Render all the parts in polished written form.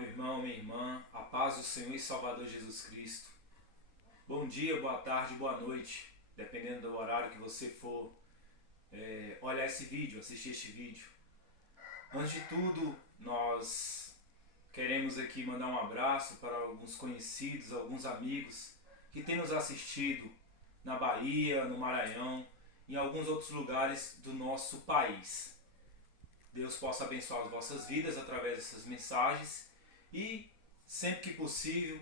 meu irmão, minha irmã, a paz do Senhor e Salvador Jesus Cristo. Bom dia, boa tarde, boa noite, dependendo do horário que você for olhar esse vídeo, assistir este vídeo. Antes de tudo, nós queremos aqui mandar um abraço para alguns conhecidos, alguns amigos que têm nos assistido na Bahia, no Maranhão, em alguns outros lugares do nosso país. Deus possa abençoar as vossas vidas através dessas mensagens e, sempre que possível,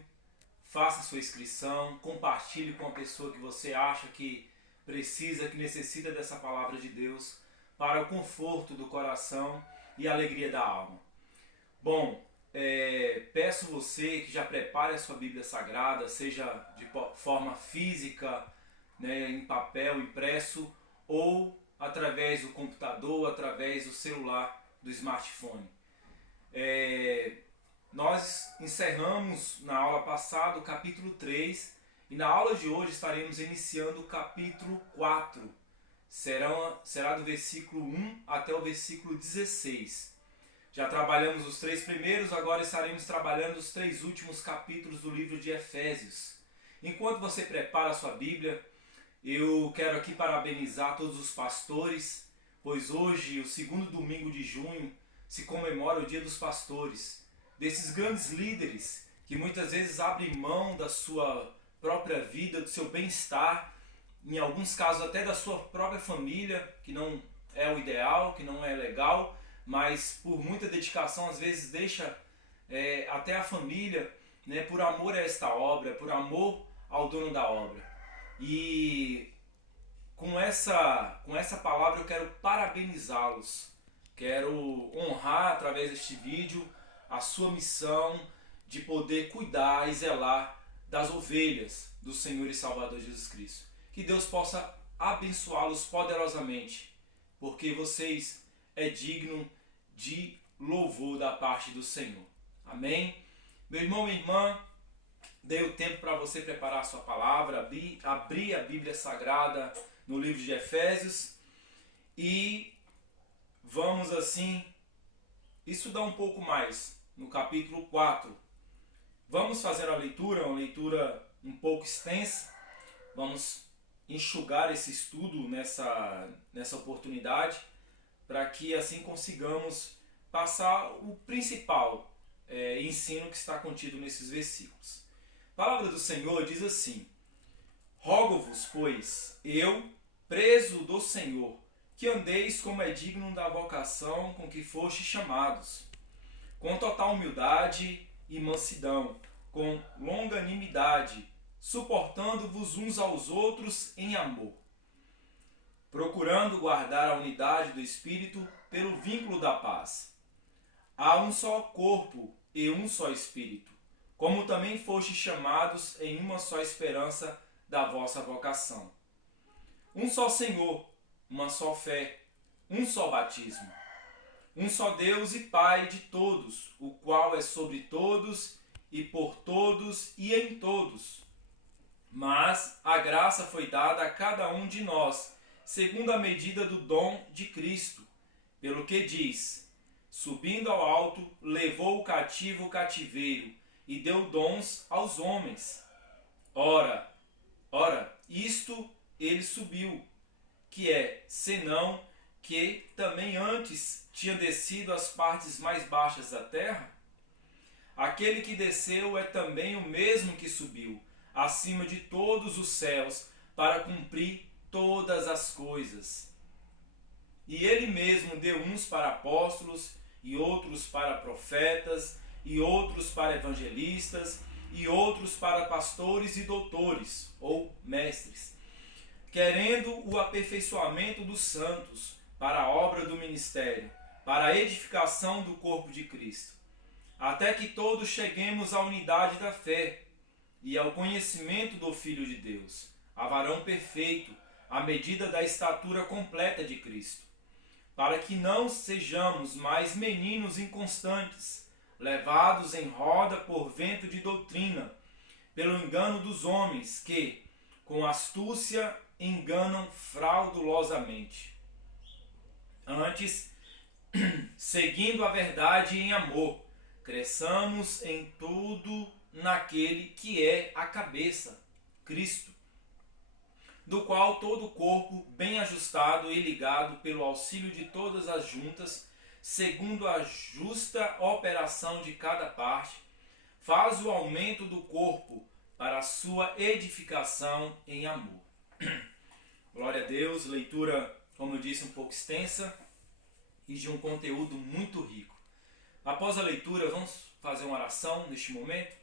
faça sua inscrição, compartilhe com a pessoa que você acha que precisa, que necessita dessa palavra de Deus para o conforto do coração e a alegria da alma. Bom, peço você que já prepare a sua Bíblia Sagrada, seja de forma física, em papel, impresso, ou através do computador, através do celular, do smartphone. Nós encerramos na aula passada o capítulo 3 e na aula de hoje estaremos iniciando o capítulo 4. Será do versículo 1 até o versículo 16. Já trabalhamos os 3 primeiros, agora estaremos trabalhando os 3 últimos capítulos do livro de Efésios. Enquanto você prepara a sua Bíblia, eu quero aqui parabenizar todos os pastores, pois hoje, o segundo domingo de junho, se comemora o Dia dos Pastores, desses grandes líderes que muitas vezes abrem mão da sua própria vida, do seu bem-estar, em alguns casos até da sua própria família, que não é o ideal, que não é legal, mas por muita dedicação às vezes deixa até a família, por amor a esta obra, por amor ao dono da obra. E com essa palavra eu quero parabenizá-los, quero honrar através deste vídeo a sua missão de poder cuidar e zelar das ovelhas do Senhor e Salvador Jesus Cristo. Que Deus possa abençoá-los poderosamente, porque vocês é digno de louvor da parte do Senhor. Amém? Meu irmão, minha irmã, dei o tempo para você preparar a sua palavra, abrir a Bíblia Sagrada no livro de Efésios e vamos assim estudar um pouco mais no capítulo 4. Vamos fazer uma leitura um pouco extensa, vamos enxugar esse estudo nessa oportunidade para que assim consigamos passar o principal ensino que está contido nesses versículos. A palavra do Senhor diz assim: rogo-vos, pois, eu, preso do Senhor, que andeis como é digno da vocação com que fostes chamados, com total humildade e mansidão, com longanimidade, suportando-vos uns aos outros em amor, procurando guardar a unidade do Espírito pelo vínculo da paz. Há um só corpo e um só Espírito, como também fostes chamados em uma só esperança da vossa vocação. Um só Senhor, uma só fé, um só batismo. Um só Deus e Pai de todos, o qual é sobre todos e por todos e em todos. Mas a graça foi dada a cada um de nós, segundo a medida do dom de Cristo. Pelo que diz: subindo ao alto, levou o cativo o cativeiro, e deu dons aos homens. Ora, isto ele subiu, que é, senão que também antes tinha descido às partes mais baixas da terra? Aquele que desceu é também o mesmo que subiu, acima de todos os céus, para cumprir todas as coisas. E ele mesmo deu uns para apóstolos, e outros para profetas, e outros para evangelistas, e outros para pastores e doutores, ou mestres, querendo o aperfeiçoamento dos santos, para a obra do ministério, para a edificação do corpo de Cristo, até que todos cheguemos à unidade da fé, e ao conhecimento do Filho de Deus, a varão perfeito, à medida da estatura completa de Cristo, para que não sejamos mais meninos inconstantes, levados em roda por vento de doutrina, pelo engano dos homens que, com astúcia, enganam fraudulosamente. Antes, seguindo a verdade em amor, cresçamos em tudo naquele que é a cabeça, Cristo, do qual todo o corpo, bem ajustado e ligado pelo auxílio de todas as juntas, segundo a justa operação de cada parte, faz o aumento do corpo para a sua edificação em amor. Glória a Deus, leitura, como eu disse, um pouco extensa e de um conteúdo muito rico. Após a leitura, vamos fazer uma oração neste momento?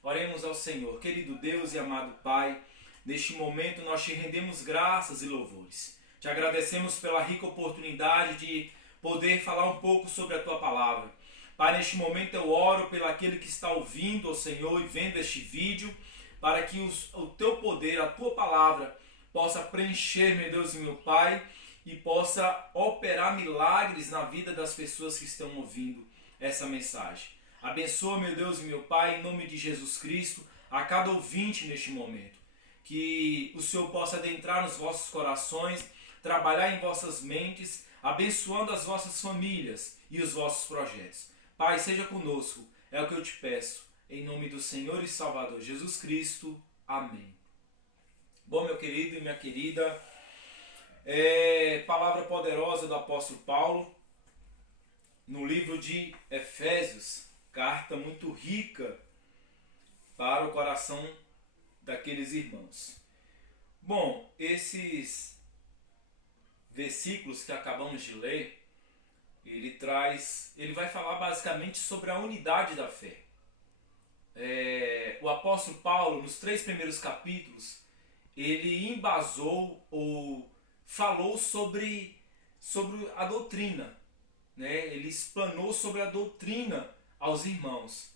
Oremos ao Senhor. Querido Deus e amado Pai, neste momento nós te rendemos graças e louvores. Te agradecemos pela rica oportunidade de poder falar um pouco sobre a Tua Palavra. Pai, neste momento eu oro pelo aquele que está ouvindo, ó Senhor, e vendo este vídeo, para que o Teu poder, a Tua Palavra, possa preencher, meu Deus e meu Pai, e possa operar milagres na vida das pessoas que estão ouvindo essa mensagem. Abençoa, meu Deus e meu Pai, em nome de Jesus Cristo, a cada ouvinte neste momento. Que o Senhor possa adentrar nos vossos corações, trabalhar em vossas mentes, abençoando as vossas famílias e os vossos projetos. Pai, seja conosco, é o que eu te peço, em nome do Senhor e Salvador Jesus Cristo. Amém. Bom, meu querido e minha querida, palavra poderosa do apóstolo Paulo, no livro de Efésios, carta muito rica para o coração daqueles irmãos. Bom, esses versículos que acabamos de ler, ele vai falar basicamente sobre a unidade da fé. O apóstolo Paulo, nos 3 primeiros capítulos, ele embasou ou falou sobre a doutrina, né? Ele explanou sobre a doutrina aos irmãos,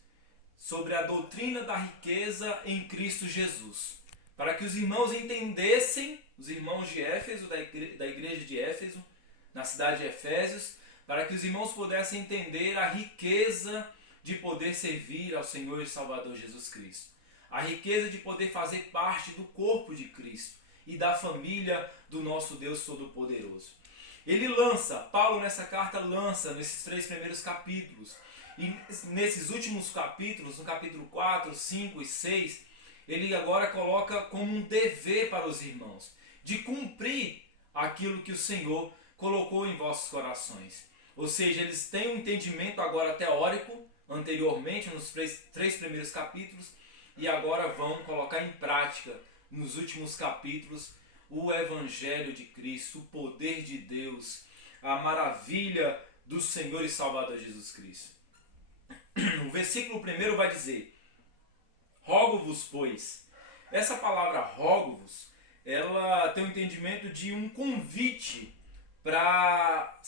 sobre a doutrina da riqueza em Cristo Jesus, para que os irmãos entendessem, os irmãos de Éfeso, da igreja de Éfeso, na cidade de Efésios, para que os irmãos pudessem entender a riqueza de poder servir ao Senhor e Salvador Jesus Cristo. A riqueza de poder fazer parte do corpo de Cristo e da família do nosso Deus Todo-Poderoso. Paulo nessa carta lança, nesses 3 primeiros capítulos, e nesses últimos capítulos, no capítulo 4, 5 e 6, ele agora coloca como um dever para os irmãos, de cumprir aquilo que o Senhor colocou em vossos corações. Ou seja, eles têm um entendimento agora teórico, anteriormente, nos 3 primeiros capítulos, e agora vão colocar em prática, nos últimos capítulos, o Evangelho de Cristo, o poder de Deus, a maravilha do Senhor e Salvador Jesus Cristo. O versículo 1 vai dizer: rogo-vos, pois. Essa palavra rogo-vos, ela tem o entendimento de um convite para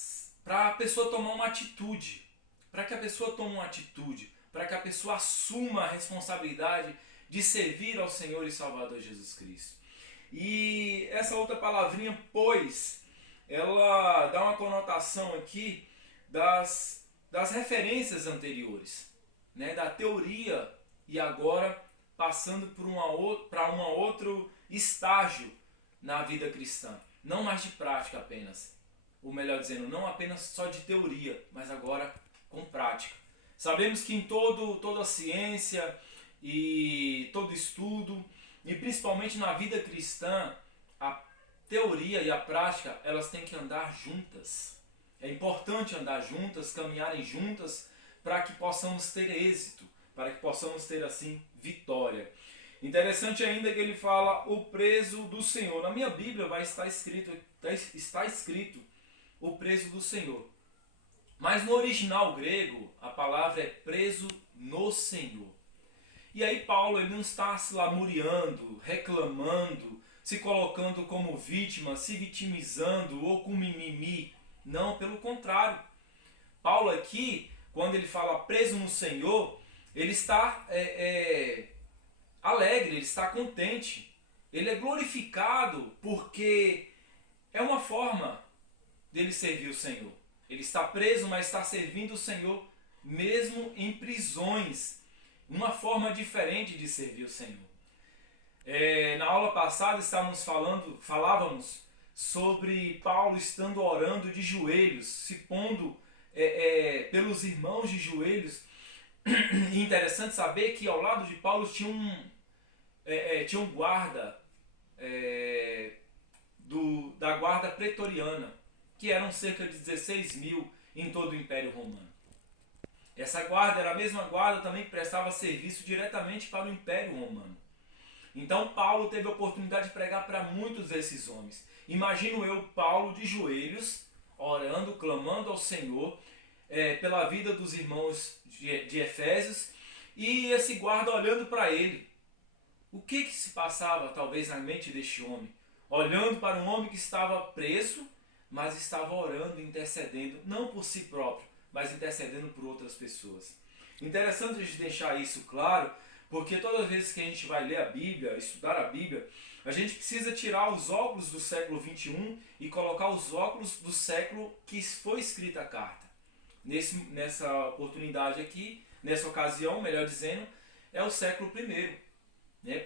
a pessoa tomar uma atitude, para que a pessoa tome uma atitude, para que a pessoa assuma a responsabilidade de servir ao Senhor e Salvador Jesus Cristo. E essa outra palavrinha, pois, ela dá uma conotação aqui das referências anteriores, né, da teoria, e agora passando para um outro estágio na vida cristã. Não mais de prática apenas, ou melhor dizendo, não apenas só de teoria, mas agora com prática. Sabemos que em toda a ciência e todo estudo, e principalmente na vida cristã, a teoria e a prática, elas têm que andar juntas. É importante andar juntas, caminharem juntas, para que possamos ter êxito, para que possamos ter assim vitória. Interessante ainda que ele fala o preso do Senhor. Na minha Bíblia está escrito o preso do Senhor. Mas no original grego, a palavra é preso no Senhor. E aí Paulo ele não está se lamuriando, reclamando, se colocando como vítima, se vitimizando ou com mimimi. Não, pelo contrário. Paulo aqui, quando ele fala preso no Senhor, ele está alegre, ele está contente. Ele é glorificado porque é uma forma dele servir o Senhor. Ele está preso, mas está servindo o Senhor mesmo em prisões. Uma forma diferente de servir o Senhor. Na aula passada falávamos sobre Paulo estando orando de joelhos, se pondo pelos irmãos de joelhos, E interessante saber que ao lado de Paulo tinha um guarda da guarda pretoriana, que eram cerca de 16 mil em todo o Império Romano. Essa guarda era a mesma guarda também que prestava serviço diretamente para o Império Romano. Então Paulo teve a oportunidade de pregar para muitos desses homens. Imagino eu, Paulo, de joelhos, orando, clamando ao Senhor pela vida dos irmãos de Efésios, e esse guarda olhando para ele. O que se passava talvez na mente deste homem? Olhando para um homem que estava preso, mas estava orando, intercedendo, não por si próprio, mas intercedendo por outras pessoas. Interessante a gente deixar isso claro, porque todas as vezes que a gente vai ler a Bíblia, estudar a Bíblia, a gente precisa tirar os óculos do século XXI e colocar os óculos do século que foi escrita a carta. Nessa oportunidade aqui, nessa ocasião, melhor dizendo, é o século I.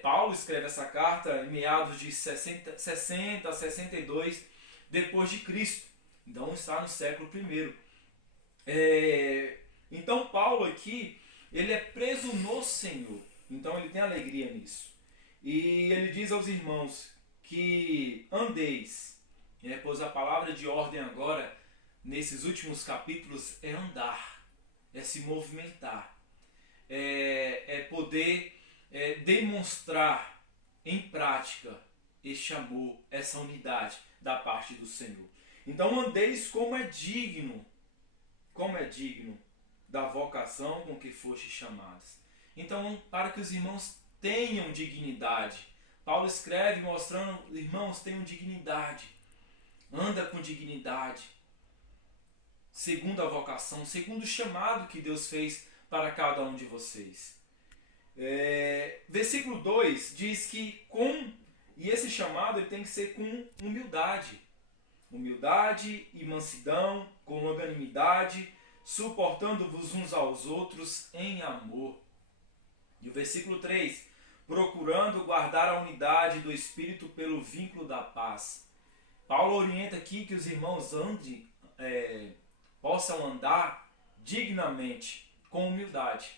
Paulo escreve essa carta em meados de 60 a 62 depois de Cristo. Então está no século I. Então Paulo aqui, ele é preso no Senhor. Então ele tem alegria nisso. E ele diz aos irmãos que andeis, pois a palavra de ordem agora, nesses últimos capítulos, é andar, é se movimentar, é poder demonstrar em prática este amor, essa unidade da parte do Senhor. Então andeis como é digno da vocação com que foste chamados. Então, para que os irmãos tenham dignidade, Paulo escreve mostrando, irmãos, tenham dignidade, anda com dignidade, segundo a vocação, segundo o chamado que Deus fez para cada um de vocês. Versículo 2 diz que e esse chamado ele tem que ser com humildade e mansidão, com longanimidade, suportando-vos uns aos outros em amor. E o versículo 3, procurando guardar a unidade do Espírito pelo vínculo da paz. Paulo orienta aqui que os irmãos possam andar dignamente, com humildade.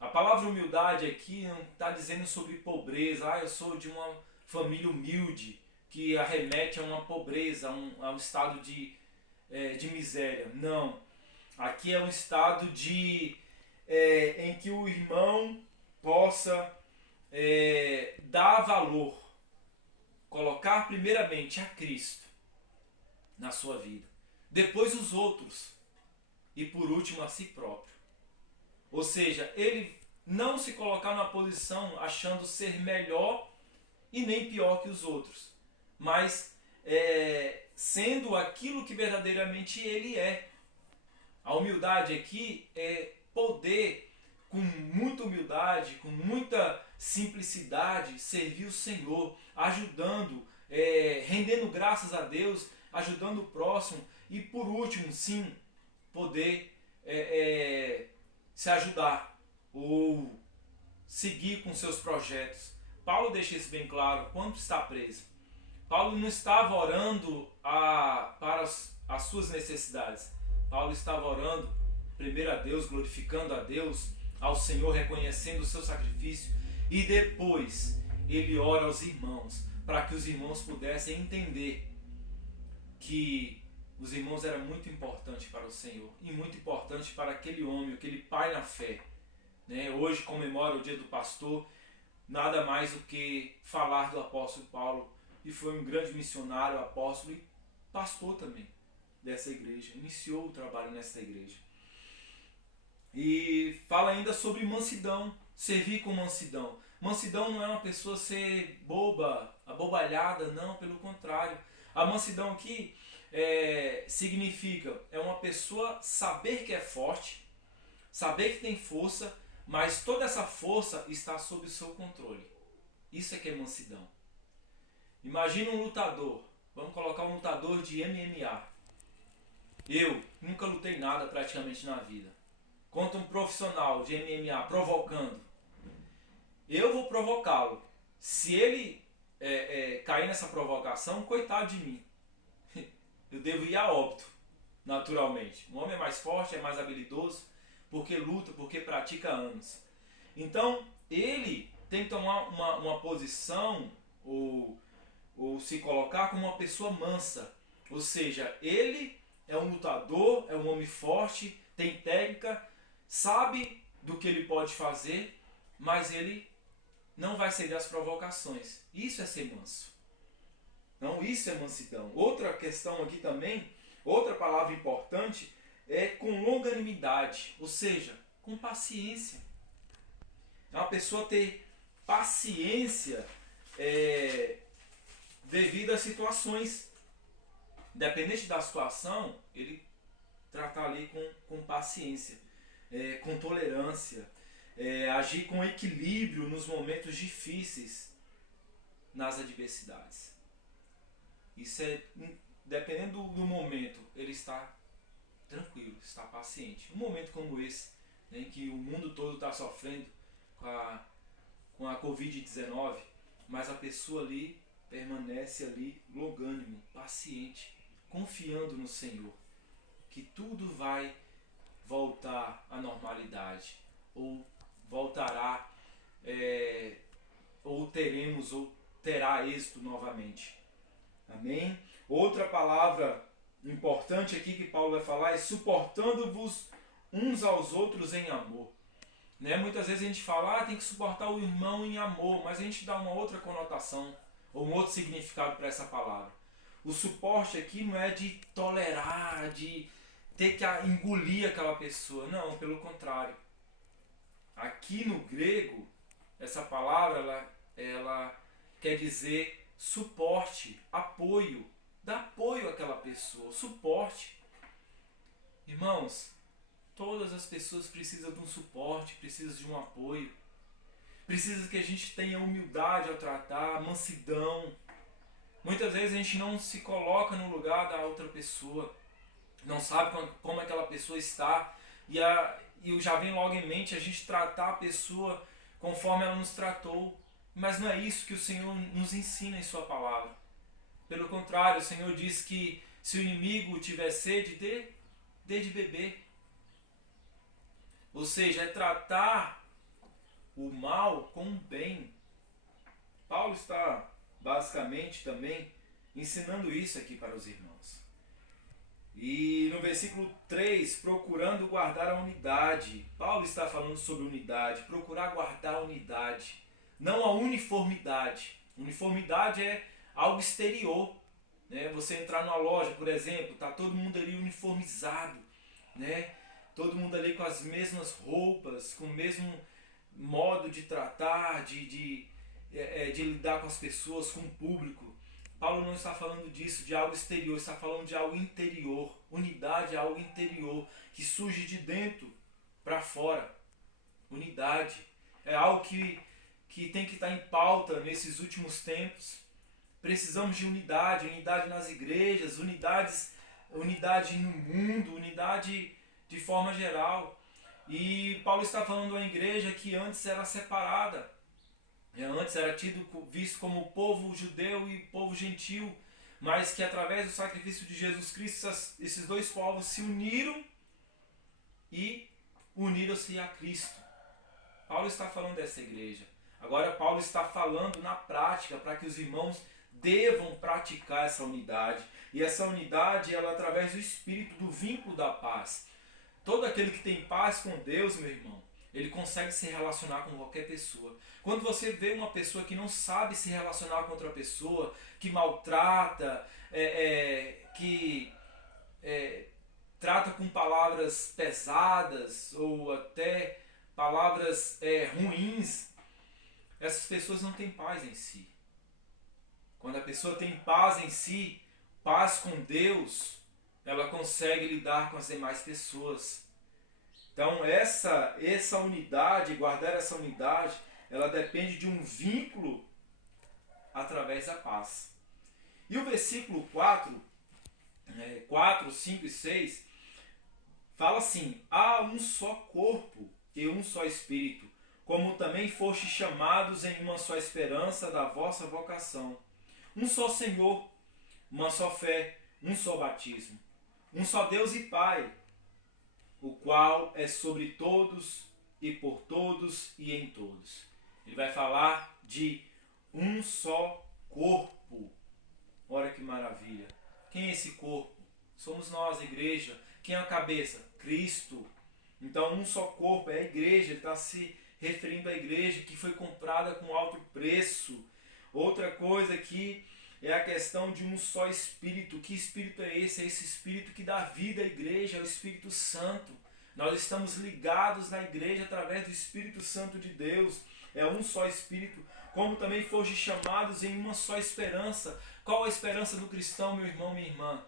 A palavra humildade aqui não está dizendo sobre pobreza. Eu sou de uma família humilde, que arremete a uma pobreza, a um estado de miséria. Não. Aqui é um estado em que o irmão possa dar valor, colocar primeiramente a Cristo na sua vida, depois os outros e por último a si próprio. Ou seja, ele não se colocar numa posição achando ser melhor e nem pior que os outros, mas sendo aquilo que verdadeiramente ele é. A humildade aqui é poder, com muita humildade, com muita simplicidade, servir o Senhor, ajudando, rendendo graças a Deus, ajudando o próximo e, por último, sim, poder se ajudar ou seguir com seus projetos. Paulo deixa isso bem claro quando está preso. Paulo não estava orando para as suas necessidades. Paulo estava orando primeiro a Deus, glorificando a Deus, ao Senhor, reconhecendo o seu sacrifício, e depois ele ora aos irmãos, para que os irmãos pudessem entender que os irmãos eram muito importantes para o Senhor e muito importante para aquele homem, aquele pai na fé. Hoje comemora o dia do pastor, nada mais do que falar do apóstolo Paulo, que foi um grande missionário, apóstolo e pastor também dessa igreja, iniciou o trabalho nessa igreja. E fala ainda sobre mansidão, servir com mansidão. Mansidão não é uma pessoa ser boba, abobalhada, não, pelo contrário. A mansidão aqui significa, uma pessoa saber que é forte, saber que tem força, mas toda essa força está sob o seu controle. Isso é que é mansidão. Imagina um lutador, vamos colocar um lutador de MMA. Eu nunca lutei nada praticamente na vida. Contra um profissional de MMA provocando. Eu vou provocá-lo. Se ele cair nessa provocação, coitado de mim. Eu devo ir a óbito, naturalmente. O homem é mais forte, é mais habilidoso, porque luta, porque pratica há anos. Então, ele tem que tomar uma posição ou se colocar como uma pessoa mansa. Ou seja, ele é um lutador, é um homem forte, tem técnica, sabe do que ele pode fazer, mas ele não vai ceder às provocações. Isso é ser manso. Não, isso é mansidão. Outra questão aqui também, outra palavra importante, é com longanimidade, ou seja, com paciência. É uma pessoa ter paciência devido às situações. Independente da situação, ele tratar ali com paciência, com tolerância, agir com equilíbrio nos momentos difíceis, nas adversidades. Isso é, dependendo do momento, ele está tranquilo, está paciente. Um momento como esse, né, em que o mundo todo está sofrendo com a Covid-19, mas a pessoa ali permanece ali longânimo, paciente, confiando no Senhor, que tudo vai voltar à normalidade, ou voltará, ou terá êxito novamente. Amém? Outra palavra importante aqui que Paulo vai falar é suportando-vos uns aos outros em amor. Né? Muitas vezes a gente fala, tem que suportar o irmão em amor, mas a gente dá uma outra conotação, ou um outro significado para essa palavra. O suporte aqui não é de tolerar, de ter que engolir aquela pessoa. Não, pelo contrário. Aqui no grego, essa palavra ela quer dizer suporte, apoio. Dá apoio àquela pessoa, suporte. Irmãos, todas as pessoas precisam de um suporte, precisam de um apoio. Precisa que a gente tenha humildade ao tratar, mansidão. Muitas vezes a gente não se coloca no lugar da outra pessoa, não sabe como aquela pessoa está, e já vem logo em mente a gente tratar a pessoa conforme ela nos tratou. Mas não é isso que o Senhor nos ensina em sua palavra. Pelo contrário, o Senhor diz que se o inimigo tiver sede, dê de beber. Ou seja, é tratar o mal com o bem. Paulo está basicamente também ensinando isso aqui para os irmãos. E no versículo 3, procurando guardar a unidade. Paulo está falando sobre unidade, procurar guardar a unidade, não a uniformidade. Uniformidade é algo exterior. Né? Você entrar numa loja, por exemplo, está todo mundo ali uniformizado, né? Todo mundo ali com as mesmas roupas, com o mesmo modo de tratar, de lidar com as pessoas, com o público. Paulo não está falando disso, de algo exterior, está falando de algo interior. Unidade é algo interior, que surge de dentro para fora. Unidade é algo que tem que estar em pauta nesses últimos tempos. Precisamos de unidade, unidade nas igrejas, unidade no mundo, unidade de forma geral. E Paulo está falando de uma igreja que antes era separada. Antes era visto como o povo judeu e o povo gentil, mas que através do sacrifício de Jesus Cristo esses dois povos se uniram e uniram-se a Cristo. Paulo está falando dessa igreja. Agora Paulo está falando na prática para que os irmãos devam praticar essa unidade. E essa unidade ela é através do Espírito, do vínculo da paz. Todo aquele que tem paz com Deus, meu irmão, ele consegue se relacionar com qualquer pessoa. Quando você vê uma pessoa que não sabe se relacionar com outra pessoa, que maltrata, que trata com palavras pesadas ou até palavras ruins, essas pessoas não têm paz em si. Quando a pessoa tem paz em si, paz com Deus, ela consegue lidar com as demais pessoas. Então essa unidade, guardar essa unidade, ela depende de um vínculo através da paz. E o versículo 4, 5 e 6, fala assim: há um só corpo e um só espírito, como também fostes chamados em uma só esperança da vossa vocação. Um só Senhor, uma só fé, um só batismo. Um só Deus e Pai, o qual é sobre todos e por todos e em todos. Ele vai falar de um só corpo. Olha que maravilha. Quem é esse corpo? Somos nós, a igreja. Quem é a cabeça? Cristo. Então, um só corpo é a igreja. Ele está se referindo à igreja que foi comprada com alto preço. Outra coisa aqui é a questão de um só Espírito. Que Espírito é esse? É esse Espírito que dá vida à igreja, é o Espírito Santo. Nós estamos ligados na igreja através do Espírito Santo de Deus. É um só Espírito, como também foste chamados em uma só esperança. Qual a esperança do cristão, meu irmão, minha irmã?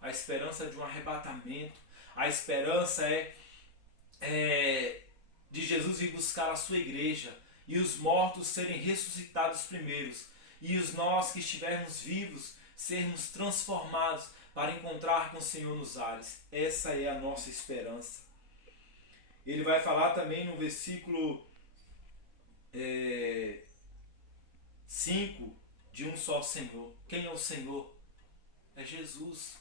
A esperança de um arrebatamento. A esperança é de Jesus ir buscar a sua igreja e os mortos serem ressuscitados primeiros e os nós que estivermos vivos sermos transformados para encontrar com o Senhor nos ares. Essa é a nossa esperança. Ele vai falar também no versículo 5 de um só Senhor. Quem é o Senhor? É Jesus.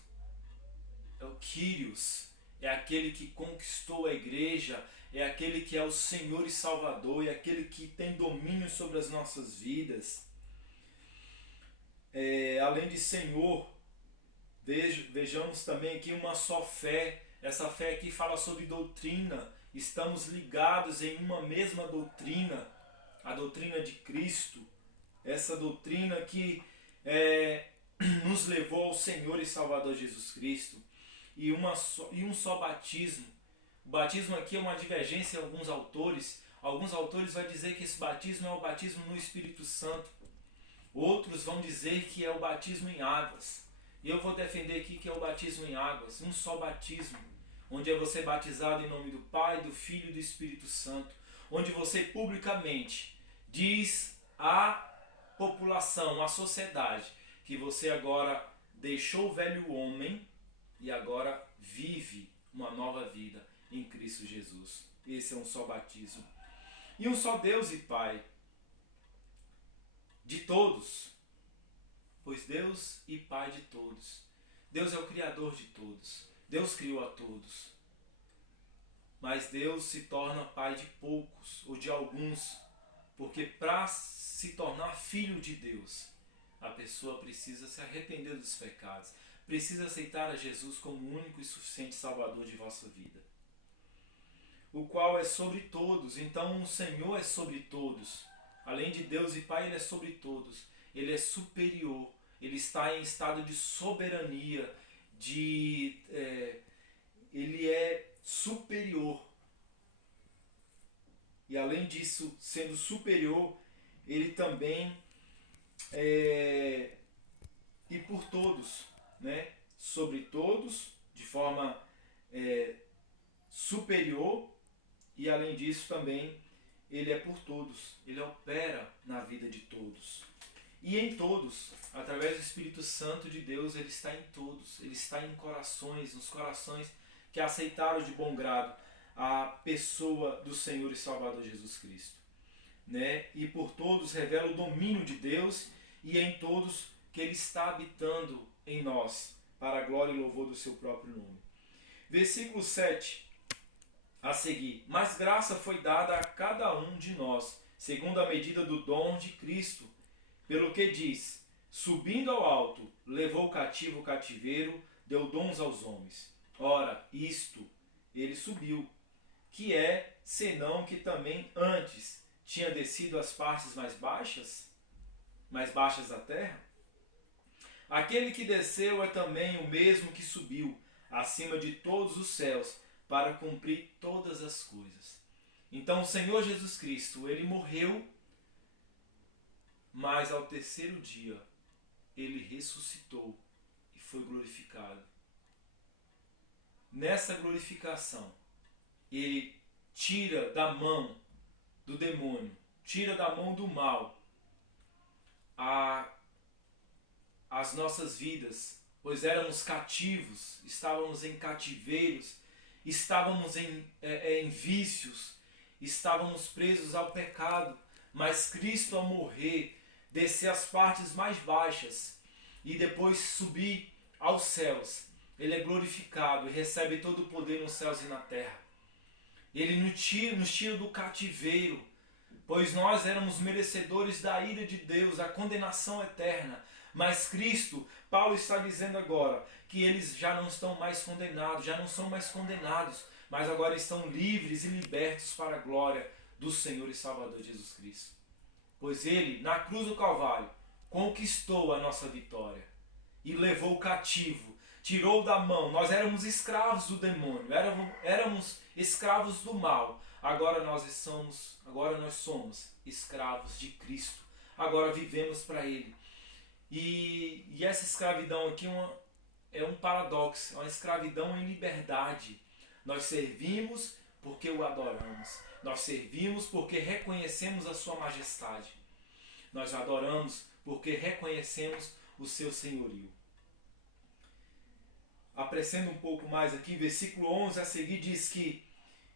É o Kyrios. É aquele que conquistou a igreja. É aquele que é o Senhor e Salvador. É aquele que tem domínio sobre as nossas vidas. Além de Senhor, vejamos também aqui uma só fé. Essa fé aqui fala sobre doutrina. Estamos ligados em uma mesma doutrina, a doutrina de Cristo. Essa doutrina que nos levou ao Senhor e Salvador Jesus Cristo. E um só batismo. O batismo aqui é uma divergência em alguns autores. Alguns autores vão dizer que esse batismo é o batismo no Espírito Santo. Outros vão dizer que é o batismo em águas. E eu vou defender aqui que é o batismo em águas, um só batismo, onde é você batizado em nome do Pai, do Filho e do Espírito Santo, onde você publicamente diz à população, à sociedade, que você agora deixou o velho homem e agora vive uma nova vida em Cristo Jesus. Esse é um só batismo. E um só Deus e Pai de todos, pois Deus e Pai de todos. Deus é o Criador de todos. Deus criou a todos. Mas Deus se torna Pai de poucos ou de alguns, porque para se tornar filho de Deus, a pessoa precisa se arrepender dos pecados, precisa aceitar a Jesus como o único e suficiente Salvador de vossa vida, o qual é sobre todos. Então o Senhor é sobre todos. Além de Deus e Pai, Ele é sobre todos. Ele é superior. Ele está em estado de soberania, ele é superior. E além disso, sendo superior, ele também e por todos, né? Sobre todos, de forma superior, e além disso também ele é por todos, ele opera na vida de todos. E em todos, através do Espírito Santo de Deus, ele está em todos, ele está em corações, nos corações que aceitaram de bom grado a pessoa do Senhor e Salvador Jesus Cristo. Né? E por todos revela o domínio de Deus e em todos que ele está habitando em nós, para a glória e louvor do seu próprio nome. Versículo 7. A seguir, mas graça foi dada a cada um de nós, segundo a medida do dom de Cristo, pelo que diz, subindo ao alto, levou cativo o cativeiro, deu dons aos homens. Ora, isto, ele subiu, que é, senão que também antes tinha descido às partes mais baixas da terra? Aquele que desceu é também o mesmo que subiu, acima de todos os céus, para cumprir todas as coisas. Então o Senhor Jesus Cristo, ele morreu, mas ao terceiro dia ele ressuscitou e foi glorificado. Nessa glorificação, ele tira da mão do demônio, tira da mão do mal as nossas vidas, pois éramos cativos, estávamos em cativeiros, estávamos em vícios, estávamos presos ao pecado, mas Cristo, ao morrer, descer às partes mais baixas e depois subir aos céus, ele é glorificado e recebe todo o poder nos céus e na terra. Ele nos tira do cativeiro, pois nós éramos merecedores da ira de Deus, da condenação eterna. Mas Cristo, Paulo está dizendo agora que eles já não estão mais condenados, já não são mais condenados, mas agora estão livres e libertos para a glória do Senhor e Salvador Jesus Cristo. Pois Ele, na cruz do Calvário, conquistou a nossa vitória e levou o cativo, tirou da mão. Nós éramos escravos do demônio, éramos escravos do mal. Agora nós somos escravos de Cristo. Agora vivemos para Ele. E essa escravidão aqui é um paradoxo, é uma escravidão em liberdade. Nós servimos porque o adoramos. Nós servimos porque reconhecemos a sua majestade. Nós adoramos porque reconhecemos o seu senhorio. Apressando um pouco mais aqui, versículo 11 a seguir diz que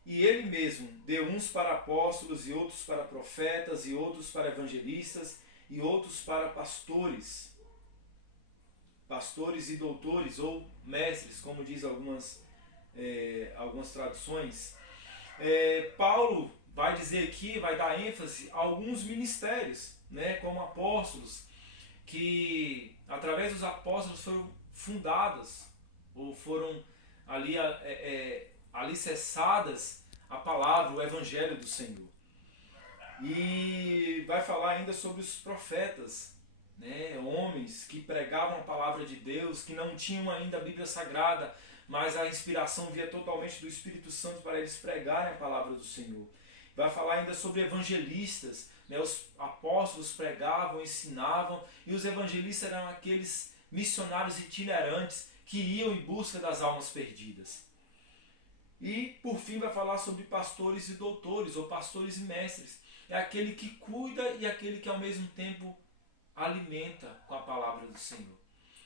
e ele mesmo deu uns para apóstolos, e outros para profetas, e outros para evangelistas, e outros para pastores e doutores, ou mestres, como diz algumas traduções. Paulo vai dizer aqui, vai dar ênfase a alguns ministérios, né, como apóstolos, que através dos apóstolos foram fundadas, ou foram ali alicerçadas a palavra, o evangelho do Senhor. E vai falar ainda sobre os profetas, né, homens que pregavam a palavra de Deus, que não tinham ainda a Bíblia Sagrada, mas a inspiração via totalmente do Espírito Santo para eles pregarem a palavra do Senhor. Vai falar ainda sobre evangelistas, né, os apóstolos pregavam, ensinavam, e os evangelistas eram aqueles missionários itinerantes que iam em busca das almas perdidas. E, por fim, vai falar sobre pastores e doutores, ou pastores e mestres. É aquele que cuida e aquele que, ao mesmo tempo, alimenta com a palavra do Senhor.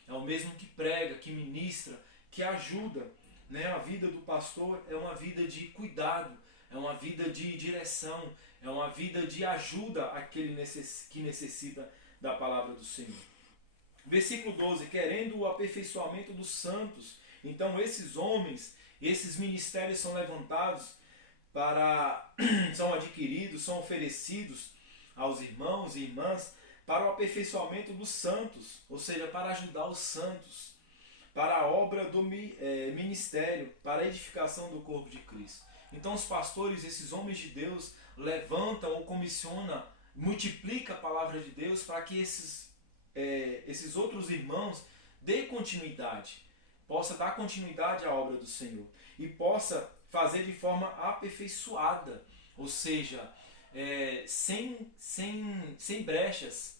É o mesmo que prega, que ministra, que ajuda. Né? A vida do pastor é uma vida de cuidado, é uma vida de direção, é uma vida de ajuda àquele que necessita da palavra do Senhor. Versículo 12, querendo o aperfeiçoamento dos santos. Então esses homens, esses ministérios são levantados, são adquiridos, são oferecidos aos irmãos e irmãs para o aperfeiçoamento dos santos, ou seja, para ajudar os santos, para a obra do ministério, para a edificação do corpo de Cristo. Então os pastores, esses homens de Deus, levantam ou comissionam, multiplicam a palavra de Deus para que esses outros irmãos dêem continuidade, possa dar continuidade à obra do Senhor e possa fazer de forma aperfeiçoada, ou seja, sem brechas,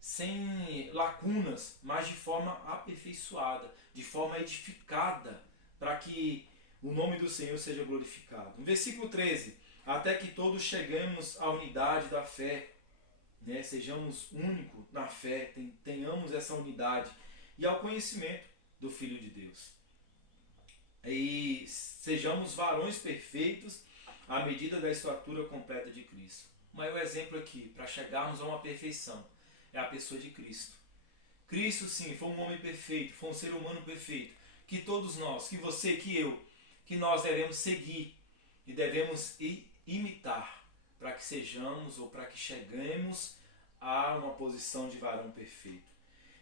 sem lacunas, mas de forma aperfeiçoada, de forma edificada, para que o nome do Senhor seja glorificado. No versículo 13, até que todos cheguemos à unidade da fé, né? Sejamos únicos na fé, tenhamos essa unidade e ao conhecimento do Filho de Deus. E sejamos varões perfeitos à medida da estatura completa de Cristo. O maior exemplo aqui, para chegarmos a uma perfeição, é a pessoa de Cristo. Cristo, sim, foi um homem perfeito, foi um ser humano perfeito, que todos nós, que você, que eu, que nós devemos seguir e devemos imitar, para que sejamos ou para que cheguemos a uma posição de varão perfeito.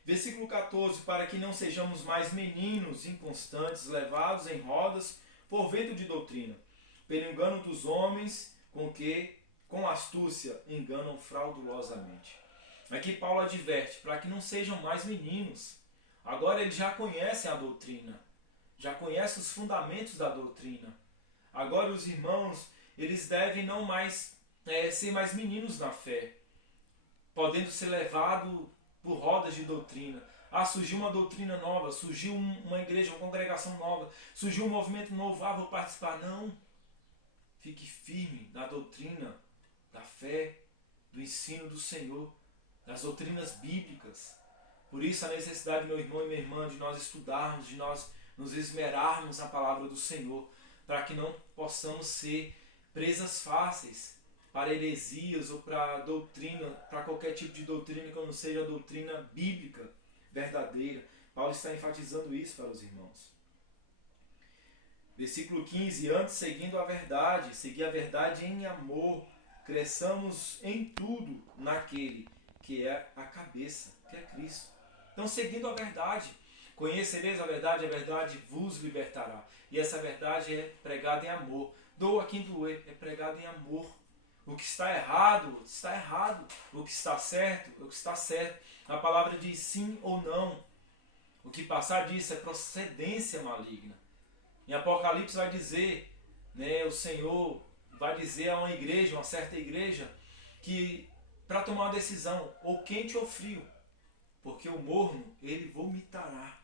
Versículo 14, para que não sejamos mais meninos inconstantes, levados em rodas por vento de doutrina, pelo engano dos homens com que, com astúcia, enganam fraudulosamente. Aqui Paulo adverte, para que não sejam mais meninos. Agora eles já conhecem a doutrina, já conhecem os fundamentos da doutrina. Agora os irmãos, eles devem não mais ser mais meninos na fé, podendo ser levados por rodas de doutrina. Surgiu uma doutrina nova, surgiu uma igreja, uma congregação nova, surgiu um movimento novo, vou participar. Não. Fique firme na doutrina da fé, do ensino do Senhor, das doutrinas bíblicas. Por isso a necessidade, meu irmão e minha irmã, de nós estudarmos, de nós nos esmerarmos na palavra do Senhor, para que não possamos ser presas fáceis para heresias ou para doutrina, para qualquer tipo de doutrina que não seja a doutrina bíblica verdadeira. Paulo está enfatizando isso para os irmãos. Versículo 15, antes seguindo a verdade, seguir a verdade em amor, cresçamos em tudo naquele que é a cabeça, que é Cristo. Então, seguindo a verdade, conhecereis a verdade vos libertará. E essa verdade é pregada em amor. Doa quem doer, é pregado em amor. O que está errado, está errado. O que está certo, o que está certo. A palavra diz sim ou não. O que passar disso é procedência maligna. Em Apocalipse vai dizer, né, o Senhor vai dizer a uma igreja, uma certa igreja, que para tomar uma decisão, ou quente ou frio, porque o morno, ele vomitará.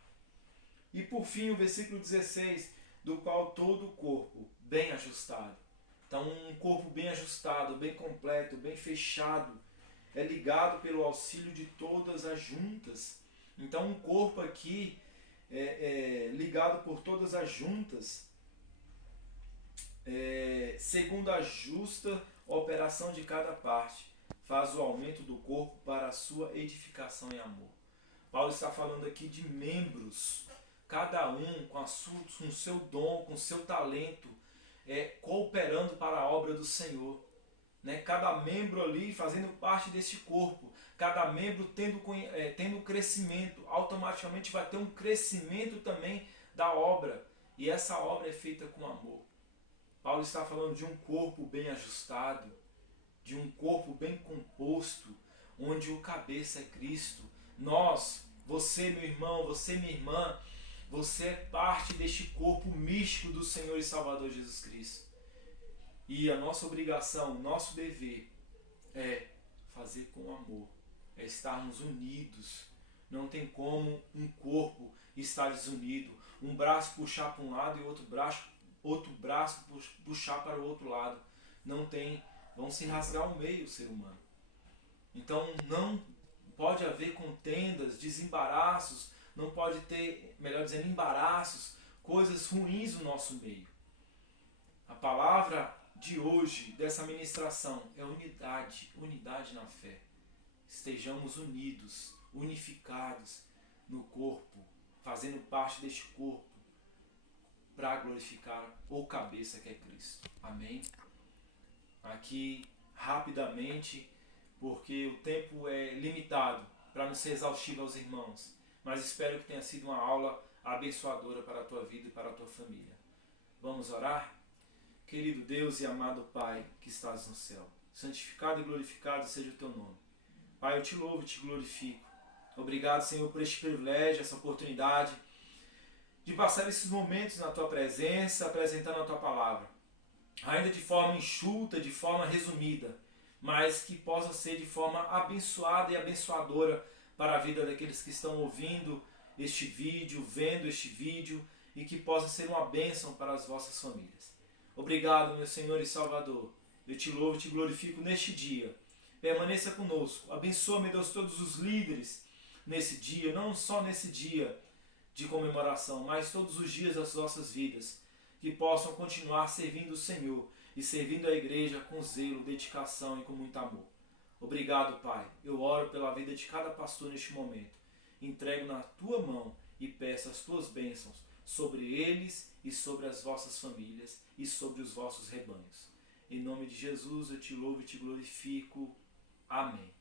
E por fim, o versículo 16, do qual todo o corpo, bem ajustado. Então, um corpo bem ajustado, bem completo, bem fechado, é ligado pelo auxílio de todas as juntas. Então, um corpo aqui ligado por todas as juntas, segundo a justa operação de cada parte, faz o aumento do corpo para a sua edificação em amor. Paulo está falando aqui de membros, cada um com o seu dom, com o seu talento, cooperando para a obra do Senhor. Né? Cada membro ali fazendo parte desse corpo, cada membro tendo crescimento, automaticamente vai ter um crescimento também da obra. E essa obra é feita com amor. Paulo está falando de um corpo bem ajustado, de um corpo bem composto, onde o cabeça é Cristo. Nós, você meu irmão, você minha irmã, você é parte deste corpo místico do Senhor e Salvador Jesus Cristo. E a nossa obrigação, o nosso dever é fazer com amor, é estarmos unidos. Não tem como um corpo estar desunido, um braço puxar para um lado e outro braço puxar para o outro lado. Não tem, vão se rasgar ao meio o ser humano. Então não pode haver contendas, desembaraços, não pode ter, melhor dizendo, embaraços, coisas ruins no nosso meio. A palavra de hoje, dessa ministração, é unidade na fé. Estejamos unidos, unificados no corpo, fazendo parte deste corpo, para glorificar o cabeça que é Cristo. Amém? Aqui, rapidamente, porque o tempo é limitado, para não ser exaustivo aos irmãos, mas espero que tenha sido uma aula abençoadora para a tua vida e para a tua família. Vamos orar? Querido Deus e amado Pai que estás no céu, santificado e glorificado seja o teu nome. Pai, eu te louvo e te glorifico. Obrigado, Senhor, por este privilégio, essa oportunidade de passar esses momentos na tua presença, apresentando a tua palavra. Ainda de forma enxuta, de forma resumida, mas que possa ser de forma abençoada e abençoadora para a vida daqueles que estão ouvindo este vídeo, vendo este vídeo, e que possa ser uma bênção para as vossas famílias. Obrigado, meu Senhor e Salvador. Eu te louvo e te glorifico neste dia. Permaneça conosco. Abençoa, meu Deus, todos os líderes nesse dia, não só nesse dia de comemoração, mas todos os dias das nossas vidas, que possam continuar servindo o Senhor e servindo a igreja com zelo, dedicação e com muito amor. Obrigado, Pai. Eu oro pela vida de cada pastor neste momento. Entrego na tua mão e peço as tuas bênçãos sobre eles e sobre as vossas famílias e sobre os vossos rebanhos. Em nome de Jesus eu te louvo e te glorifico. Amém.